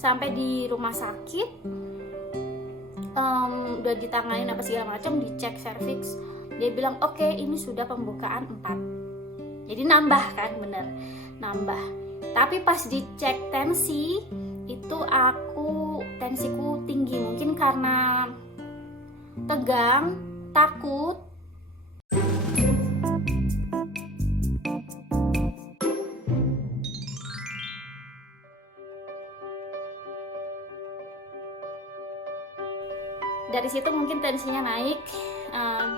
Sampai di rumah sakit, udah ditanganin apa segala macam, dicek cervix, dia bilang oke, ini sudah pembukaan 4. Jadi nambah kan, bener nambah. Tapi pas dicek tensi itu tensiku tinggi, mungkin karena tegang, takut. Dari situ mungkin tensinya naik,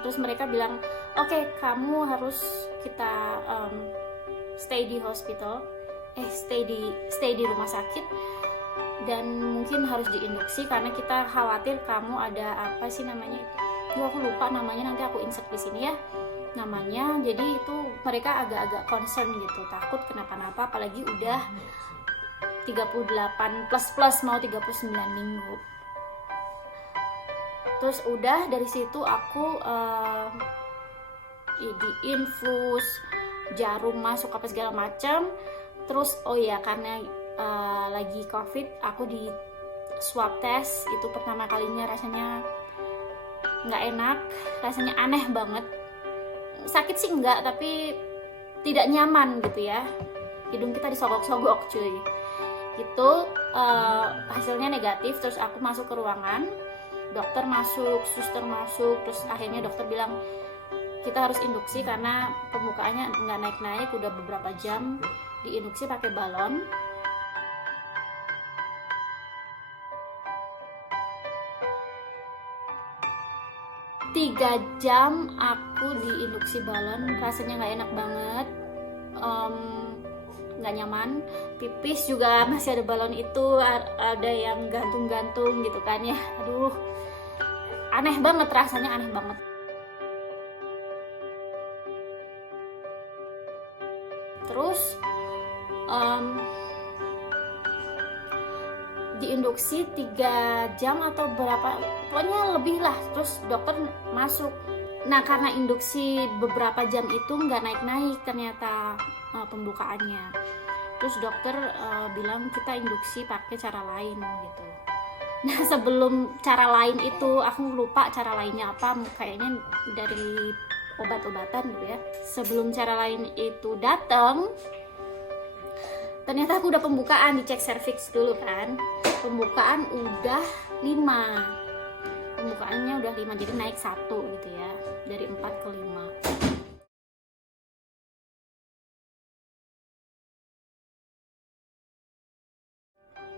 terus mereka bilang oke, kamu harus kita stay di hospital, stay di rumah sakit, dan mungkin harus diinduksi karena kita khawatir kamu ada apa sih namanya itu, aku lupa namanya, nanti aku insert di sini ya namanya. Jadi itu mereka agak-agak concern gitu, takut kenapa-napa, apalagi udah 38 plus mau 39 minggu. Terus udah dari situ aku diinfus, jarum masuk apa segala macam. Terus karena lagi covid, aku di swab test itu pertama kalinya, rasanya nggak enak, rasanya aneh banget. Sakit sih enggak, tapi tidak nyaman gitu ya, hidung kita disogok-sogok cuy gitu. Hasilnya negatif. Terus aku masuk ke ruangan, dokter masuk, suster masuk, terus akhirnya dokter bilang kita harus induksi karena pembukaannya nggak naik-naik, udah beberapa jam. Diinduksi pakai balon. Tiga jam aku diinduksi balon, rasanya nggak enak banget, nggak nyaman. Pipis juga masih ada balon itu, ada yang gantung-gantung gitu kan ya. Aduh, aneh banget, rasanya aneh banget. Terus diinduksi 3 jam atau berapa, pokoknya lebih lah. Terus dokter masuk. Nah, karena induksi beberapa jam itu nggak naik-naik ternyata pembukaannya. Terus dokter bilang kita induksi pakai cara lain gitu. Nah, sebelum cara lain itu, aku lupa cara lainnya apa, kayaknya dari obat-obatan gitu ya. Sebelum cara lain itu datang, ternyata aku udah pembukaan, dicek cervix dulu kan. Pembukaan udah 5. Pembukaannya udah 5, jadi naik 1 gitu ya, dari 4 ke 5.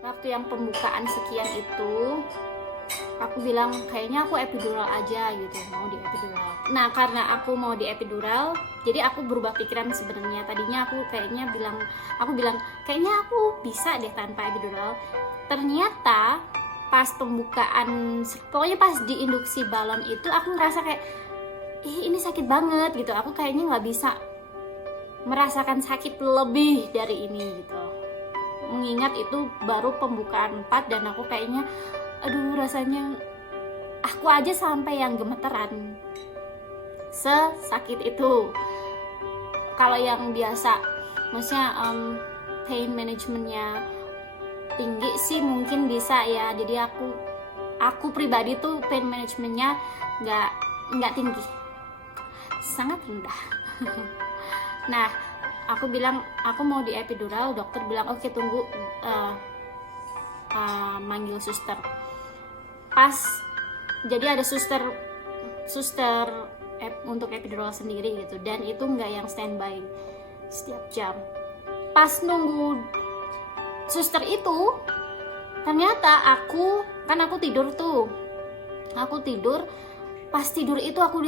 Waktu yang pembukaan sekian itu, aku bilang kayaknya aku epidural aja gitu, mau di epidural. Nah, karena aku mau di epidural, jadi aku berubah pikiran sebenarnya. Tadinya aku bilang kayaknya aku bisa deh tanpa epidural. Ternyata pas pembukaan, pokoknya pas diinduksi balon itu, aku ngerasa kayak ini sakit banget gitu. Aku kayaknya nggak bisa merasakan sakit lebih dari ini gitu, mengingat itu baru pembukaan 4 dan aku kayaknya aduh, rasanya aku aja sampai yang gemeteran, sesakit itu. Kalau yang biasa, maksudnya pain managementnya tinggi sih mungkin bisa ya. Jadi aku pribadi tuh pain managementnya nggak tinggi, sangat rendah. Nah, aku bilang aku mau di epidural. Dokter bilang oke, tunggu, manggil suster. Pas jadi ada suster untuk epidural sendiri gitu, dan itu nggak yang standby setiap jam. Pas nunggu suster itu, ternyata aku tidur tuh. Pas tidur itu aku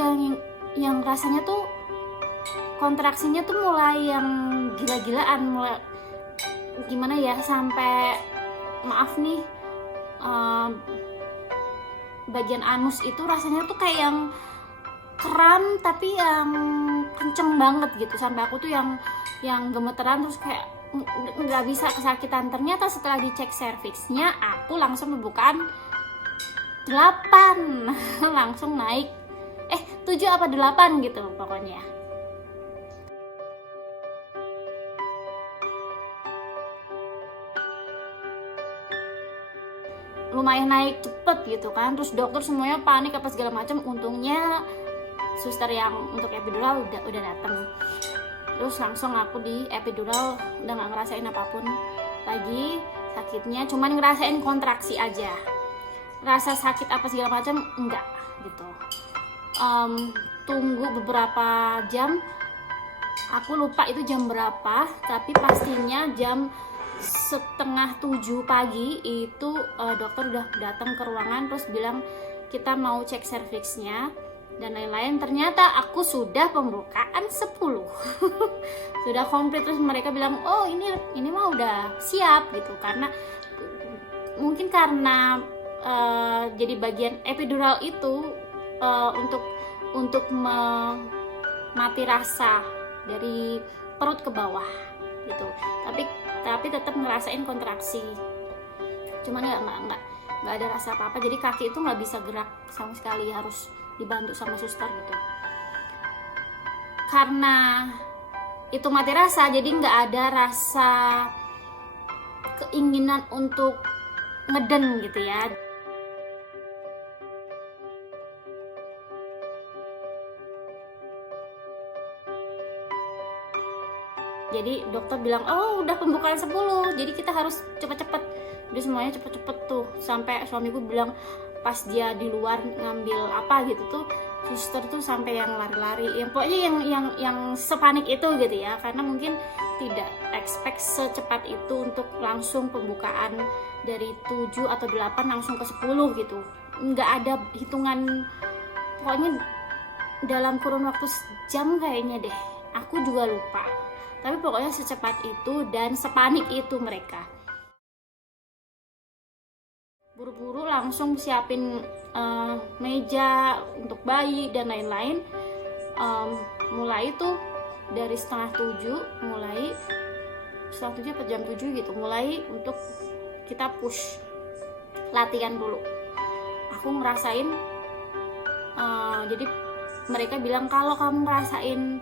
yang rasanya tuh kontraksinya tuh mulai yang gila-gilaan, mulai gimana ya, sampai maaf nih, bagian anus itu rasanya tuh kayak yang kram tapi yang kenceng banget gitu, sampai aku tuh yang gemeteran, terus kayak nggak bisa kesakitan. Ternyata setelah dicek cervixnya, aku langsung pembukaan 8 langsung naik 7 apa 8 gitu pokoknya. lumayan naik cepet gitu kan. Terus dokter semuanya panik apa segala macam. Untungnya suster yang untuk epidural udah datang. Terus langsung aku di epidural, udah nggak ngerasain apapun lagi sakitnya, cuman ngerasain kontraksi aja. Rasa sakit apa segala macam enggak gitu. Tunggu beberapa jam, aku lupa itu jam berapa, tapi pastinya jam 6:30 pagi itu dokter udah datang ke ruangan terus bilang kita mau cek serviksnya dan lain-lain. Ternyata aku sudah pembukaan 10 sudah komplit. Terus mereka bilang oh ini mah udah siap gitu, karena mungkin karena jadi bagian epidural itu untuk mati rasa dari perut ke bawah gitu, tapi tetap ngerasain kontraksi, cuman nggak ada rasa apa-apa. Jadi kaki itu nggak bisa gerak sama sekali, harus dibantu sama suster gitu. Karena itu mati rasa, jadi nggak ada rasa keinginan untuk ngeden gitu ya. Jadi dokter bilang oh udah pembukaan 10, jadi kita harus cepet-cepet. Jadi semuanya cepet-cepet tuh, sampai suamiku bilang pas dia di luar ngambil apa gitu tuh, suster tuh sampai yang lari-lari, yang pokoknya yang sepanik itu gitu ya, karena mungkin tidak expect secepat itu untuk langsung pembukaan dari 7 atau 8 langsung ke 10 gitu. Nggak ada hitungan, pokoknya dalam kurun waktu sejam kayaknya deh, aku juga lupa. Tapi pokoknya secepat itu dan sepanik itu mereka. Buru-buru langsung siapin meja untuk bayi dan lain-lain. Mulai tuh dari 6:30, mulai 6:30 atau jam 7 gitu, mulai untuk kita push latihan dulu. Aku ngerasain, jadi mereka bilang kalau kamu ngerasain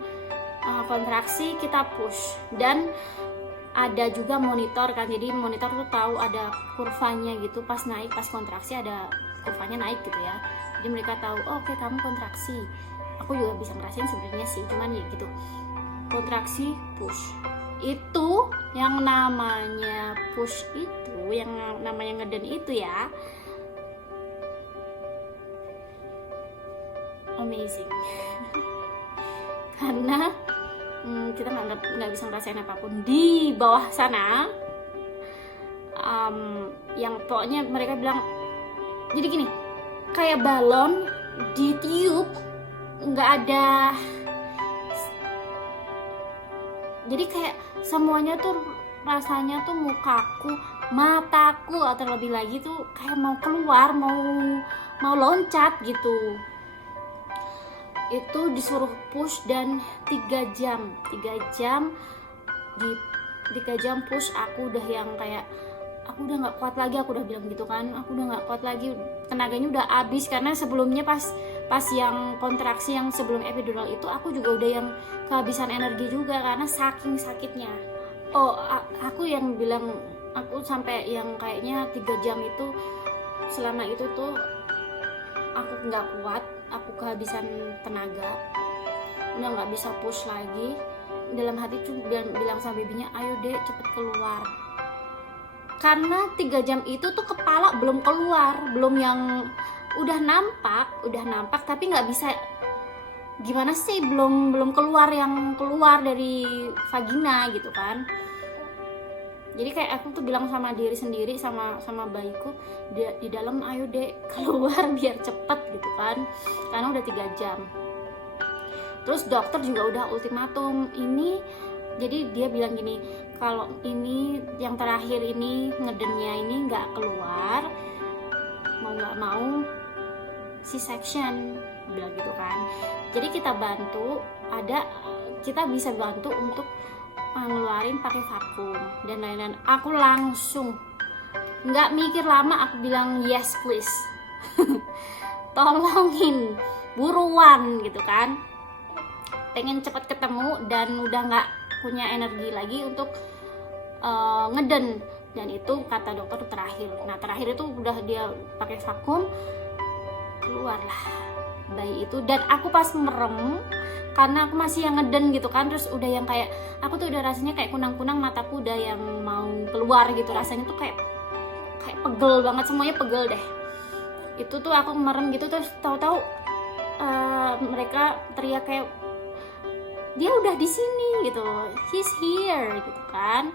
kontraksi kita push, dan ada juga monitor kan, jadi monitor tuh tahu ada kurvanya gitu, pas naik pas kontraksi ada kurvanya naik gitu ya, jadi mereka tahu oh, oke kamu kontraksi. Aku juga bisa ngerasain sebenarnya sih, cuman ya gitu, kontraksi push. Itu yang namanya push, itu yang namanya ngeden itu ya, amazing. Karena kita nggak bisa ngerasain apapun di bawah sana. Yang pokoknya mereka bilang jadi gini, kayak balon ditiup, nggak ada, jadi kayak semuanya tuh rasanya tuh mukaku, mataku, atau terlebih lagi tuh kayak mau keluar, mau loncat gitu. Itu disuruh push dan 3 jam di 3 jam push. Aku udah yang kayak aku udah nggak kuat lagi, aku udah bilang gitu kan, aku udah nggak kuat lagi, tenaganya udah habis. Karena sebelumnya pas yang kontraksi yang sebelum epidural itu aku juga udah yang kehabisan energi juga karena saking sakitnya. Aku yang bilang aku sampai yang kayaknya 3 jam itu, selama itu tuh aku nggak kuat, aku kehabisan tenaga, udah nggak bisa push lagi. Dalam hati tuh bilang sama babynya, ayo dek cepet keluar. Karena 3 jam itu tuh kepala belum keluar, belum yang udah nampak tapi nggak bisa, gimana sih, belum keluar yang keluar dari vagina gitu kan. Jadi kayak aku tuh bilang sama diri sendiri, sama bayiku di dalam, ayo dek keluar biar cepet gitu kan, karena udah 3 jam. Terus dokter juga udah ultimatum ini, jadi dia bilang gini, kalau ini yang terakhir ini ngedennya ini nggak keluar, mau nggak mau C-section, bilang gitu kan. Jadi kita bisa bantu untuk ngeluarin pakai vakum dan lain-lain. Aku langsung nggak mikir lama, aku bilang yes please, tolongin buruan gitu kan, pengen cepat ketemu dan udah nggak punya energi lagi untuk ngeden. dan itu kata dokter terakhir. Nah terakhir itu udah dia pakai vakum, keluarlah bayi itu. Dan aku pas merem karena aku masih yang ngeden gitu kan, terus udah yang kayak aku tuh udah rasanya kayak kunang-kunang, mataku udah yang mau keluar gitu, rasanya tuh kayak pegel banget, semuanya pegel deh. Itu tuh aku merem gitu, terus tahu-tahu mereka teriak kayak dia udah di sini gitu, he's here gitu kan.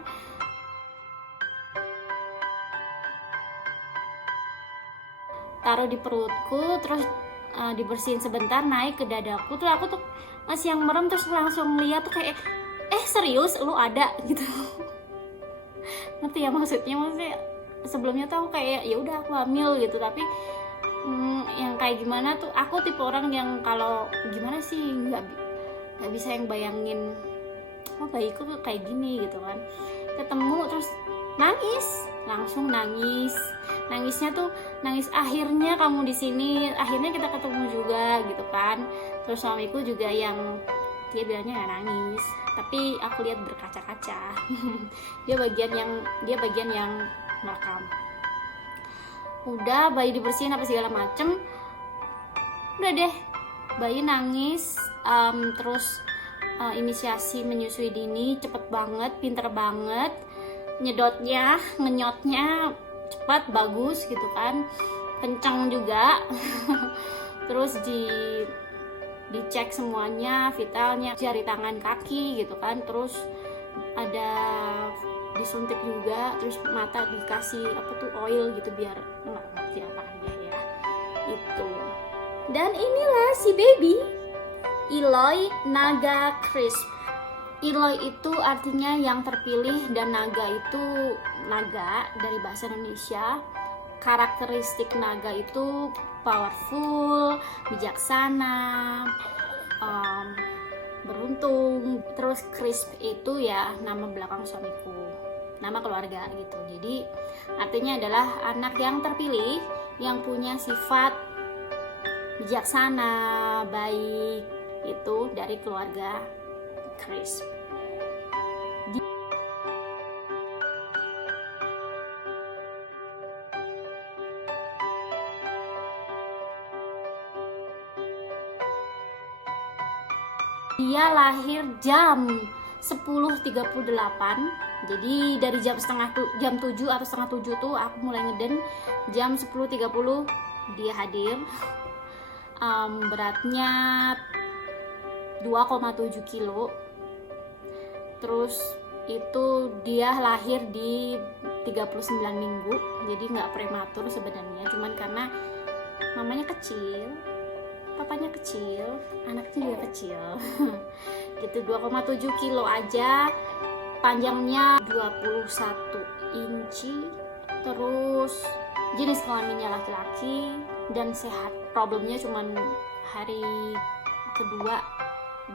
Taruh di perutku, terus dibersihin sebentar, naik ke dadaku, terus aku tuh masih yang merem, terus langsung lihat tuh kayak serius lu ada gitu. Ngerti ya maksudnya sebelumnya tuh aku kayak ya udah aku hamil gitu, tapi yang kayak gimana tuh, aku tipe orang yang kalau gimana sih nggak bisa yang bayangin bayiku tuh kayak gini gitu kan. Ketemu terus langsung nangis, nangisnya tuh nangis akhirnya kamu di sini, akhirnya kita ketemu juga gitu kan. Terus suamiku juga yang dia bilangnya nggak nangis, tapi aku lihat berkaca-kaca. dia bagian yang merekam. Udah bayi dibersihin apa segala macem, udah deh bayi nangis. Terus inisiasi menyusui dini cepet banget, pinter banget, ngenyotnya cepat, bagus gitu kan, kencang juga. Terus dicek semuanya, vitalnya, jari tangan, kaki gitu kan. Terus ada disuntik juga, terus mata dikasih oil gitu biar nggak ngerti apa aja ya itu. Dan inilah si baby Eloy Naga Crisp. Eloy itu artinya yang terpilih, dan naga itu naga dari bahasa Indonesia. Karakteristik naga itu powerful, bijaksana, beruntung. Terus Crisp itu ya nama belakang suamiku, nama keluarga gitu. Jadi artinya adalah anak yang terpilih, yang punya sifat bijaksana, baik, itu dari keluarga Crisp. Dia lahir jam 10.38. Jadi dari jam 7 atau setengah 7 tuh aku mulai ngeden. Jam 10.30 dia hadir. Beratnya 2,7 kilo. Terus itu dia lahir di 39 minggu, jadi nggak prematur sebenarnya, cuman karena mamanya kecil, papanya kecil, anaknya juga kecil. Gitu, 2,7 kilo aja, panjangnya 21 inci. Terus jenis kelaminnya laki-laki dan sehat. Problemnya cuman hari kedua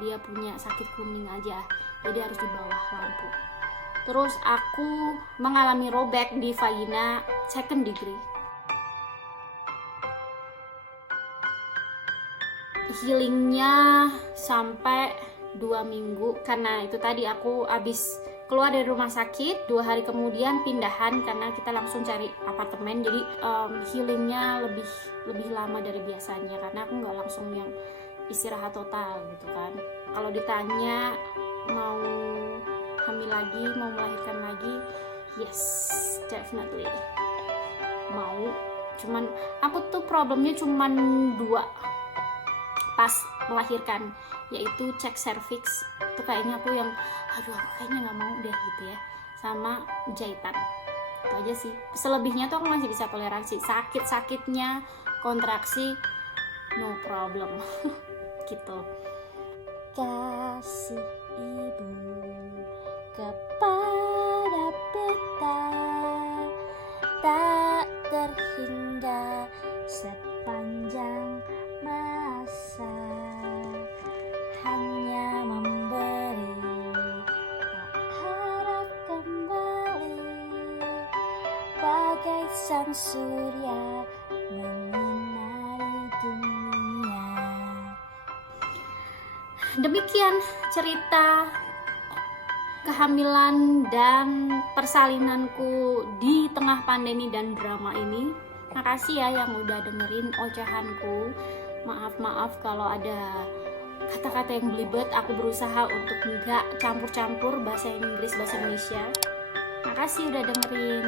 dia punya sakit kuning aja, jadi harus di bawah lampu. Terus aku mengalami robek di vagina second degree. Healingnya sampai 2 minggu, karena itu tadi aku abis keluar dari rumah sakit, 2 hari kemudian pindahan karena kita langsung cari apartemen. Jadi healingnya lebih lama dari biasanya, karena aku nggak langsung yang istirahat total gitu kan. Kalau ditanya mau hamil lagi, mau melahirkan lagi, yes, definitely mau. Cuman aku tuh problemnya cuman 2 pas melahirkan, yaitu cek cervix. Itu kayaknya aku yang aku kayaknya nggak mau deh gitu ya, sama jahitan. Itu aja sih. Selebihnya tuh aku masih bisa toleransi. Sakitnya, kontraksi, no problem. Gitu. Kasih ibu kepada peta tak terhingga sepanjang masa, hanya memberi tak harap kembali, bagai sang surya menyinari dunia. Demikian cerita kehamilan dan persalinanku di tengah pandemi dan drama ini. Makasih ya yang udah dengerin ocehanku. Maaf kalau ada kata-kata yang belibet. Aku berusaha untuk nggak campur-campur bahasa Inggris bahasa Indonesia. Makasih udah dengerin.